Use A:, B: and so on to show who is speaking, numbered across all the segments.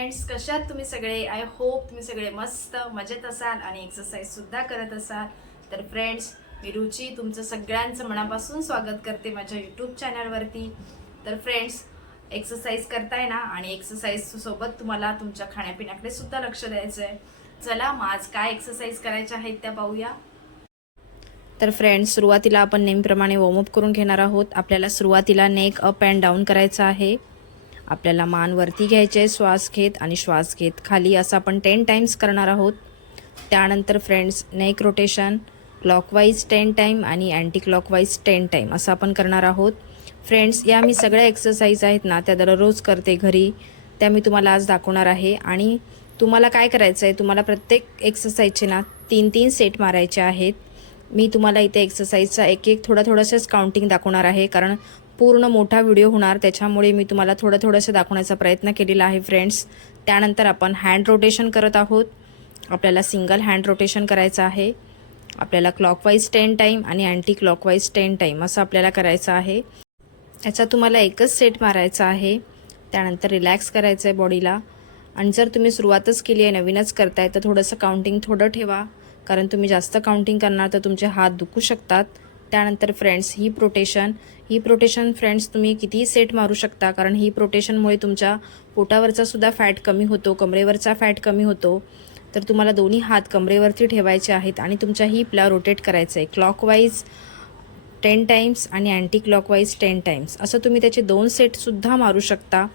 A: Friends कशात तुम्ही सगळे? आय होप तुम्ही सगळे मस्त मजेत असाल आणि एक्सरसाईजसुद्धा करत असाल. तर फ्रेंड्स मी रुची तुमचं सगळ्यांचं मनापासून स्वागत करते माझ्या यूट्यूब चॅनलवरती तर फ्रेंड्स एक्सरसाइज करताय ना आणि एक्सरसाइज सोबत तुम्हाला तुमच्या खाण्यापिण्याकडे सुद्धा लक्ष द्यायचं आहे चला मग आज काय एक्सरसाइज करायच्या आहेत त्या पाहूया. तर फ्रेंड्स सुरुवातीला आपण नेहमीप्रमाणे वॉर्मअप करून घेणार आहोत. आपल्याला सुरुवातीला नेक अप अँड डाऊन करायचं आहे. आपल्याला मान वरती घ्यायचे श्वास घेत आणि श्वास घेत खाली असं आपण टेन टाईम्स करणार आहोत. त्यानंतर friends neck rotation clockwise ten time आणि अँटी क्लॉकवाईज टेन टाईम असं आपण करणार आहोत. फ्रेंड्स या मी सगळ्या एक्सरसाइज आहेत ना त्या दररोज करते घरी. त्या मी तुम्हाला आज दाखवणार आहे. आणि तुम्हाला काय करायचं आहे तुम्हाला प्रत्येक एक्सरसाइजचे ना तीन तीन सेट मारायचे आहेत. मी तुम्हाला इथे एक्सरसाइजचा एक एक थोडं थोडंसंच काउंटिंग दाखवणार आहे. कारण पूर्ण मोठा व्हिडिओ होणार. त्याच्यामुळे मी तुम्हाला थोडं थोडंसं दाखवण्याचा प्रयत्न केलेला आहे फ्रेंड्स त्यानंतर आपण हँड रोटेशन करत आहोत. आपल्याला सिंगल हँड रोटेशन करायचं आहे. आपल्याला क्लॉकवाईज टेन टाईम आणि अँटी क्लॉकवाईज टेन टाईम असं आपल्याला करायचं आहे. याचा तुम्हाला एकच सेट मारायचा आहे. त्यानंतर रिलॅक्स करायचं आहे बॉडीला आणि जर तुम्ही सुरुवातच केली आहे नवीनच करताय तर थोडंसं काउंटिंग थोडं ठेवा. कारण तुम्ही जास्त काउंटिंग करणार तर तुमचे हात दुखू शकतात. त्यानंतर फ्रेंड्स ही प्रोटेशन ही प्रोटेशन फ्रेंड्स तुम्ही कितीही सेट मारू शकता कारण ही प्रोटेशनमुळे तुमच्या पोटावरचा सुद्धा फॅट कमी होतो कमरेवरचा फॅट कमी होतो. तर तुम्हाला दोन्ही हात कमरेवरती ठेवायचे आहेत आणि तुमच्या हिपला रोटेट करायचं आहे क्लॉकवाईज टेन टाईम्स आणि अँटी क्लॉकवाईज टेन टाईम्स असं तुम्ही त्याचे दोन सेटसुद्धा मारू शकता.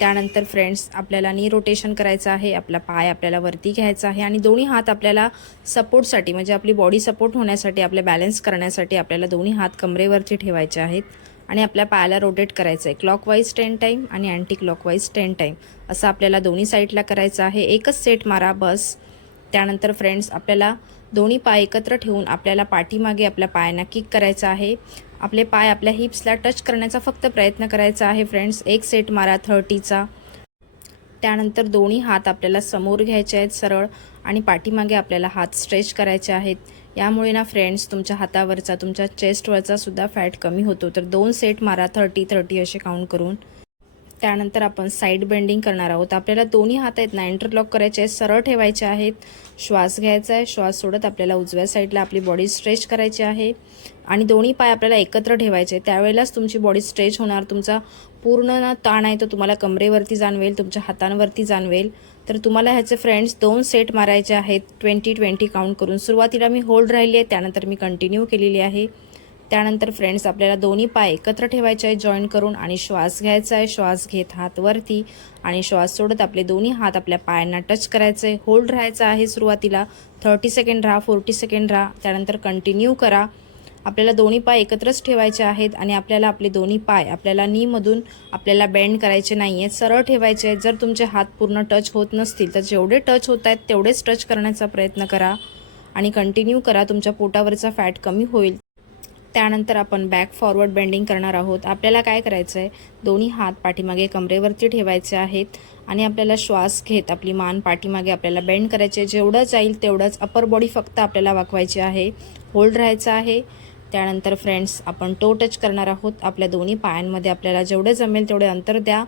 A: त्यानंतर फ्रेंड्स आपल्याला नी रोटेशन करायचं आहे आपला पाय आपल्याला वरती घ्यायचा आहे आणि दोन्ही हात आपल्याला सपोर्टसाठी म्हणजे आपली बॉडी सपोर्ट होण्यासाठी आपल्या बॅलन्स करण्यासाठी आपल्याला दोन्ही हात कमरेवरती ठेवायचे आहेत आणि आपल्या पायाला रोटेट करायचं आहे क्लॉकवाईज टेन टाईम आणि अँटी क्लॉकवाईज टेन टाईम असं आपल्याला दोन्ही साईडला करायचं आहे. एकच सेट मारा बस. त्यानंतर फ्रेंड्स आपल्याला दोन्ही पाय एकत्र ठेवून आपल्याला पाठीमागे आपल्या पायांना किक करायचं आहे. आपले पाय आपल्या हिप्सला टच करण्याचा फक्त प्रयत्न करायचा आहे फ्रेंड्स एक सेट मारा थर्टीचा त्यानंतर दोन्ही हात आपल्याला समोर घ्यायचे आहेत सरळ आणि पाठीमागे आपल्याला हात स्ट्रेच करायचे आहेत. यामुळे ना फ्रेंड्स तुमच्या हातावरचा तुमच्या चेस्टवरचा सुद्धा फॅट कमी होतो. तर दोन सेट मारा थर्टी थर्टी असे काउंट करून. त्यानंतर आपण साईड बेंडिंग करणार आहोत. आपल्याला दोन्ही हात आहेत ना इंटरलॉक करायचे आहेत सरळ ठेवायचे आहेत. श्वास घ्यायचा आहे श्वास सोडत आपल्याला उजव्या साईडला आपली बॉडी स्ट्रेच करायची आहे. आणि दोन्ही पाय आपल्याला एकत्र ठेवायचे त्यावेळेलाच तुमची बॉडी स्ट्रेच होणार तुमचा पूर्ण ना ताण आहे तो तुम्हाला कमरेवरती जाणवेल तुमच्या हातांवरती जाणवेल. तर तुम्हाला ह्याचे फ्रेंड्स दोन सेट मारायचे आहेत ट्वेंटी ट्वेंटी काउंट करून. सुरुवातीला मी होल्ड राहिली आहे त्यानंतर मी कंटिन्यू केलेली आहे. त्यानंतर फ्रेंड्स आपल्याला दोन्ही पाय एकत्र ठेवायचे आहे जॉईन करून आणि श्वास घ्यायचा आहे. श्वास घेत हात वरती आणि श्वास सोडत आपले दोन्ही हात आपल्या पायांना टच करायचं आहे होल्ड राहायचं आहे सुरुवातीला. थर्टी सेकंड राहा फोर्टी सेकंड राहा. त्यानंतर कंटिन्यू करा. आपल्याला दोन्ही पाय एकत्रच ठेवायचे आहेत आणि आपल्याला आपले दोन्ही पाय आपल्याला नीमधून आपल्याला बेंड करायचे नाही आहेत सरळ ठेवायचे आहेत. जर तुमचे हात पूर्ण टच होत नसतील तर जेवढे टच होत आहेत तेवढेच टच करण्याचा प्रयत्न करा आणि कंटिन्यू करा. तुमच्या पोटावरचा फॅट कमी होईल. त्यानंतर आपण बॅक फॉरवर्ड बेंडिंग करणार आहोत. आपल्याला काय करायचं आहे दोन्ही हात पाठीमागे कमरेवरती ठेवायचे आहेत आणि आपल्याला श्वास घेत आपली मान पाठीमागे आपल्याला बेंड करायचे. जेवढं जाईल तेवढंच अपर बॉडी फक्त आपल्याला वाकवायची आहे. होल्ड राहायचं आहे. त्यानंतर फ्रेंड्स आपण टो टच करणार आहोत. आपल्या दोन्ही पायांमध्ये आपल्याला जेवढे जमेल तेवढे अंतर द्या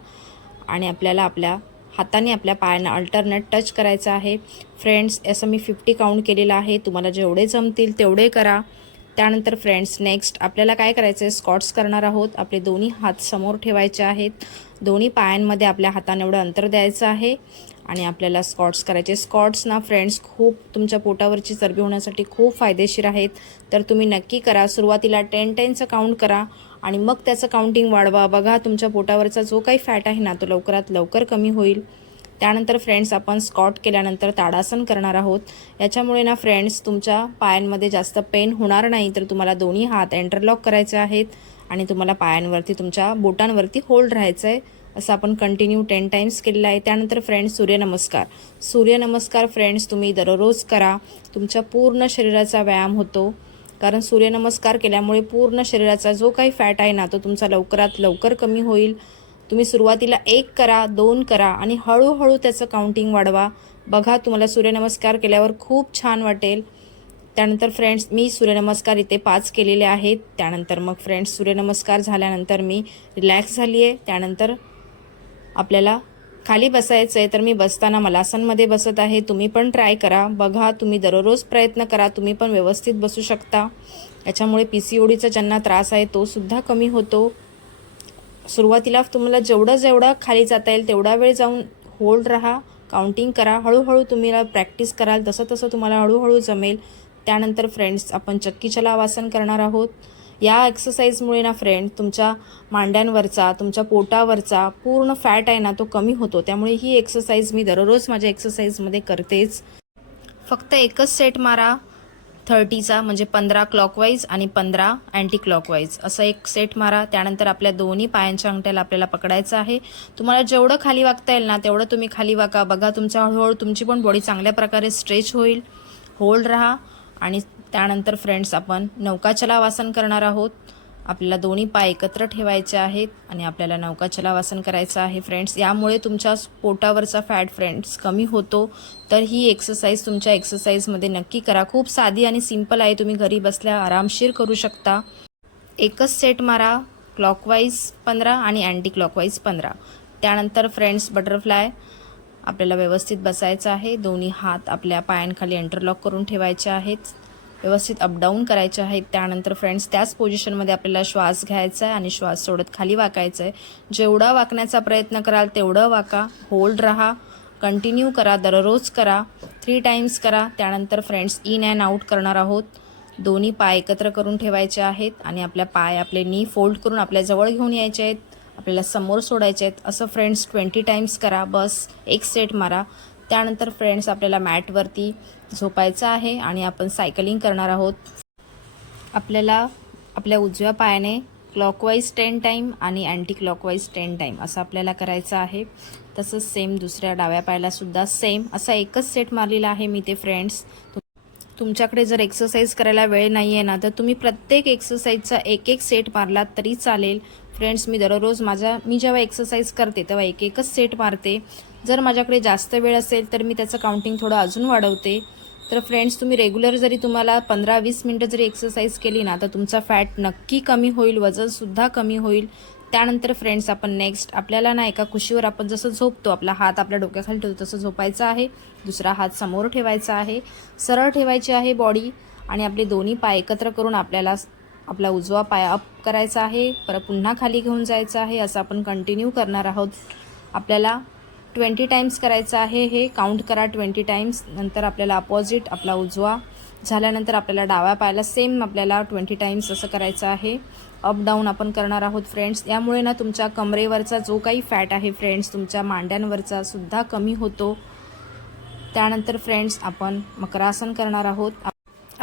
A: आणि आपल्याला आपल्या हाताने आपल्या पायांना अल्टरनेट टच करायचं आहे. फ्रेंड्स असं मी फिफ्टी काउंट केलेलं आहे. तुम्हाला जेवढे जमतील तेवढे करा. त्यानंतर फ्रेंड्स नेक्स्ट आपल्याला काय करायचं आहे स्कॉट्स करणार आहोत. आपले दोन्ही हात समोर ठेवायचे आहेत. दोन्ही पायांमध्ये आपल्या हाताने एवढं अंतर द्यायचं आहे. आणि आपल्याला स्कॉट्स करायचे. स्कॉट्स ना फ्रेंड्स खूप तुमच्या पोटावरची चरबी होण्यासाठी खूप फायदेशीर आहेत. तर तुम्ही नक्की करा. सुरुवातीला टेन टेनचं काउंट करा. आणि मग त्याचं काउंटिंग वाढवा. बघा तुमच्या पोटावरचा जो काही फॅट आहे ना तो लवकरात लवकर कमी होईल. त्यानंतर फ्रेंड्स आपण स्कॉट केल्यानंतर ताडासन करणार आहोत. याच्यामुळे ना फ्रेंड्स तुमच्या पायांमध्ये जास्त पेन होणार नाही तर तुम्हाला दोन्ही हात एंटरलॉक करायचे आहेत आणि तुम्हाला पायांवरती तुमच्या बोटांवरती होल्ड राहायचं आहे असं आपण कंटिन्यू टेन टाईम्स केलेलं आहे. त्यानंतर फ्रेंड्स सूर्यनमस्कार सूर्यनमस्कार फ्रेंड्स तुम्ही दररोज करा. तुमच्या पूर्ण शरीराचा व्यायाम होतो. कारण सूर्यनमस्कार केल्यामुळे पूर्ण शरीराचा जो काही फॅट आहे ना तो तुमचा लवकरात लवकर कमी होईल. तुम्ही सुरुवातीला एक करा दोन करा आणि हळूहळू त्याचं काउंटिंग वाढवा. बघा तुम्हाला सूर्यनमस्कार केल्यावर खूप छान वाटेल. त्यानंतर फ्रेंड्स मी सूर्यनमस्कार इथे पाच केलेले आहेत. त्यानंतर मग फ्रेंड्स सूर्यनमस्कार झाल्यानंतर मी रिलॅक्स झाली आहे त्यानंतर आपल्याला खाली बसायचं आहे तर मी बसताना मलासनमध्ये बसत आहे. तुम्ही पण ट्राय करा. बघा तुम्ही दररोज प्रयत्न करा. तुम्ही पण व्यवस्थित बसू शकता. याच्यामुळे पी सी ओडीचा ज्यांना त्रास आहे तो सुद्धा कमी होतो. सुरुवातीला तुम्हाला जेवढं जेवढं खाली जाता येईल तेवढा वेळ जाऊन होल्ड राहा काउंटिंग करा. हळूहळू तुम्ही प्रॅक्टिस कराल तसं तसं तुम्हाला हळूहळू जमेल. त्यानंतर फ्रेंड्स आपण चक्की चलावासन करणार आहोत. या एक्सरसाइजमुळे ना फ्रेंड तुमच्या मांड्यांवरचा तुमच्या पोटावरचा पूर्ण फॅट आहे ना तो कमी होतो. त्यामुळे ही एक्सरसाइज मी दररोज माझ्या एक्सरसाइजमध्ये करतेच. फक्त एकच सेट मारा. थर्टीचा म्हणजे पंधरा क्लॉकवाईज आणि पंधरा अँटी क्लॉकवाईज असं एक सेट मारा. त्यानंतर आपल्या दोन्ही पायांच्या अंगठ्याला आपल्याला पकडायचं आहे. तुम्हाला जेवढं खाली वागता येईल ना तेवढं तुम्ही खाली वाका बघा तुमच्या हळूहळू तुमची पण बॉडी चांगल्या प्रकारे स्ट्रेच होईल. होल्ड राहा. आणि त्यानंतर फ्रेंड्स आपण नौका चलावासन करणार आहोत. आपल्याला दोन्ही पाय एकत्र ठेवायचे आहेत आणि आपल्याला नौका चलावासन करायचं आहे फ्रेंड्स यामुळे तुमच्या पोटावरचा फॅट फ्रेंड्स कमी होतो. तर ही एक्सरसाइज तुमच्या एक्सरसाइजमध्ये नक्की करा. खूप साधी आणि सिंपल आहे. तुम्ही घरी बसल्या आरामशीर करू शकता. एकच सेट मारा. क्लॉकवाईज पंधरा आणि अँटी क्लॉकवाईज पंधरा. त्यानंतर फ्रेंड्स बटरफ्लाय आपल्याला व्यवस्थित बसायचं आहे. दोन्ही हात आपल्या पायांखाली इंटरलॉक करून ठेवायचे आहेत. व्यवस्थित अपडाऊन करायचे आहेत. त्यानंतर फ्रेंड्स त्याच पोझिशनमध्ये आपल्याला श्वास घ्यायचा आहे आणि श्वास सोडत खाली वाकायचं आहे. जेवढा वाकण्याचा प्रयत्न कराल तेवढं वाका. होल्ड राहा. कंटिन्यू करा. दररोज करा. थ्री टाईम्स करा. त्यानंतर फ्रेंड्स इन अँड आऊट करणार आहोत. दोन्ही पाय एकत्र करून ठेवायचे आहेत आणि आपल्या पाय आपले नी फोल्ड करून आपल्या जवळ घेऊन यायचे आहेत. आपल्याला समोर सोडायचे आहेत. असं फ्रेंड्स ट्वेंटी टाईम्स करा. बस एक सेट मारा. त्यानंतर फ्रेंड्स आपल्याला मॅटवरती झोपायचं आहे आणि आपण सायकलिंग करणार आहोत. आपल्याला आपल्या उजव्या पायाने क्लॉकवाईज टेन टाईम आणि अँटी क्लॉकवाईज टेन टाईम असं आपल्याला करायचं आहे. तसंच सेम दुसऱ्या डाव्या पायाला सुद्धा सेम असा एकच सेट मारलेला आहे मी ते फ्रेंड्स तुमच्याकडे जर एक्सरसाइज करायला वेळ नाही आहे ना तर तुम्ही प्रत्येक एक्सरसाइजचा एक एक सेट मारलात तरी चालेल. फ्रेंड्स मी दररोज माझा मी जेव्हा एक्सरसाइज करते तेव्हा एक एकच सेट मारते. जर माझ्याकडे जास्त वेळ असेल तर मी त्याचं काउंटिंग थोडं अजून वाढवते. तर फ्रेंड्स तुम्ही रेग्युलर जरी तुम्हाला पंधरा वीस मिनटं जरी एक्सरसाइज केली ना तर तुमचा फॅट नक्की कमी होईल वजनसुद्धा कमी होईल. त्यानंतर फ्रेंड्स आपण नेक्स्ट आपल्याला ना एका कुशीवर आपण जसं झोपतो आपला हात आपल्या डोक्याखाली ठेवतो तसं झोपायचं आहे. दुसरा हात समोर ठेवायचा आहे. सरळ ठेवायची आहे बॉडी आणि आपले दोन्ही पाय एकत्र करून आपल्याला आपला उजवा पाय अप करायचा आहे परत पुन्हा खाली घेऊन जायचं आहे असं आपण कंटिन्यू करणार आहोत. आपल्याला ट्वेंटी टाईम्स करायचं आहे हे काउंट करा ट्वेंटी टाईम्स नंतर आपल्याला अपोजिट आपला उजवा. झाल्यानंतर आपल्याला डाव्या पायाला सेम आपल्याला ट्वेंटी टाईम्स असं करायचं आहे. अप डाऊन आपण करणार आहोत फ्रेंड्स यामुळे ना तुमच्या कमरेवरचा जो काही फॅट आहे फ्रेंड्स तुमच्या मांड्यांवरचा सुद्धा कमी होतो. त्यानंतर फ्रेंड्स आपण मकरासन करणार आहोत.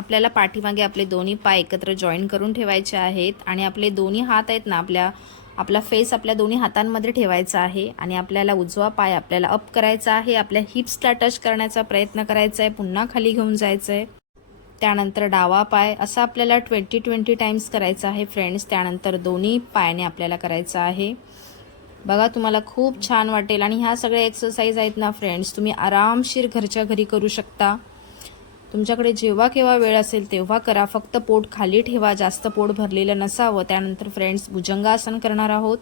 A: आपल्याला पाठीमागे आपले दोन्ही पाय एकत्र जॉईन करून ठेवायचे आहेत आणि आपले दोन्ही हात आहेत ना आपल्या आपला फेस आपल्या दोन्ही हातांमध्ये ठेवायचा आहे आणि आपल्याला उजवा पाय आपल्याला अप करायचा आहे आपल्या हिप्सला टच करण्याचा प्रयत्न करायचा आहे पुन्हा खाली घेऊन जायचं आहे. त्यानंतर डावा पाय असा आपल्याला ट्वेंटी ट्वेंटी टाईम्स करायचा आहे फ्रेंड्स त्यानंतर दोन्ही पायाने आपल्याला करायचं आहे. बघा तुम्हाला खूप छान वाटेल आणि ह्या सगळ्या एक्सरसाइज आहेत ना फ्रेंड्स तुम्ही आरामशीर घरच्या घरी करू शकता. तुमच्याकडे जेव्हा केव्हा वेळ असेल तेव्हा करा. फक्त पोट खाली ठेवा. जास्त पोट भरलेलं नसावं. त्यानंतर फ्रेंड्स भुजंगासन करणार आहोत.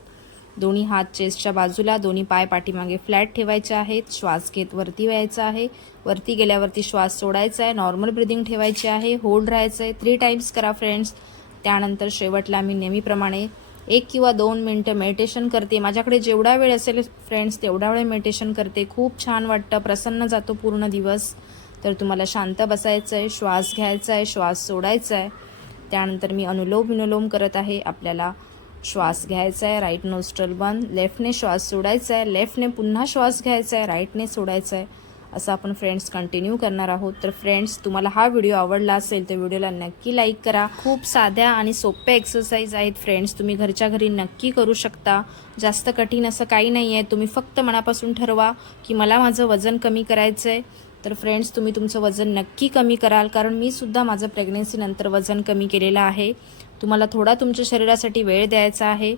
A: दोन्ही हात चेस्टच्या बाजूला दोन्ही पाय पाठीमागे फ्लॅट ठेवायचे आहेत. श्वास घेत वरती व्हायचं आहे. वरती गेल्यावरती श्वास सोडायचा आहे. नॉर्मल ब्रिदिंग ठेवायची आहे. होल्ड राहायचं आहे. थ्री टाईम्स करा फ्रेंड्स त्यानंतर शेवटला मी नेहमीप्रमाणे एक किंवा दोन मिनटं मेडिटेशन करते. माझ्याकडे जेवढा वेळ असेल फ्रेंड्स तेवढा वेळ मेडिटेशन करते. खूप छान वाटतं. प्रसन्न जातो पूर्ण दिवस. तर तुम्हाला शांत बसायचं आहे श्वास घ्यायचा आहे श्वास सोडायचा आहे त्यानंतर मी अनुलोम विनुलोम करत आहे. आपल्याला श्वास घ्यायचा आहे राईट नोस्ट्रल बंद लेफ्टने श्वास सोडायचा आहे लेफ्टने पुन्हा श्वास घ्यायचा आहे राईटने सोडायचा आहे असं आपण फ्रेंड्स कंटिन्यू करणार आहोत. तर फ्रेंड्स तुम्हाला हा व्हिडिओ आवडला असेल तर व्हिडिओला नक्की लाईक करा. खूप साध्या आणि सोप्या एक्सरसाइज आहेत फ्रेंड्स तुम्ही घरच्या घरी नक्की करू शकता. जास्त कठीण असं काही नाही आहे तुम्ही फक्त मनापासून ठरवा की मला माझं वजन कमी करायचं आहे तर फ्रेंड्स तुम्ही तुमचं वजन नक्की कमी कराल. कारण मी सुद्धा माझं प्रेग्नेन्सीनंतर वजन कमी केलेलं आहे. तुम्हाला थोडा तुमच्या शरीरासाठी वेळ द्यायचा आहे.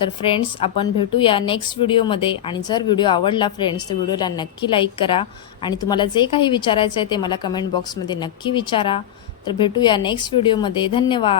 A: तर फ्रेंड्स आपण भेटूया नेक्स्ट व्हिडिओमध्ये आणि जर व्हिडिओ आवडला फ्रेंड्स तर व्हिडिओला नक्की लाईक करा. आणि तुम्हाला जे काही विचारायचं आहे ते मला कमेंट बॉक्समध्ये नक्की विचारा. तर भेटूया नेक्स्ट व्हिडिओमध्ये धन्यवाद.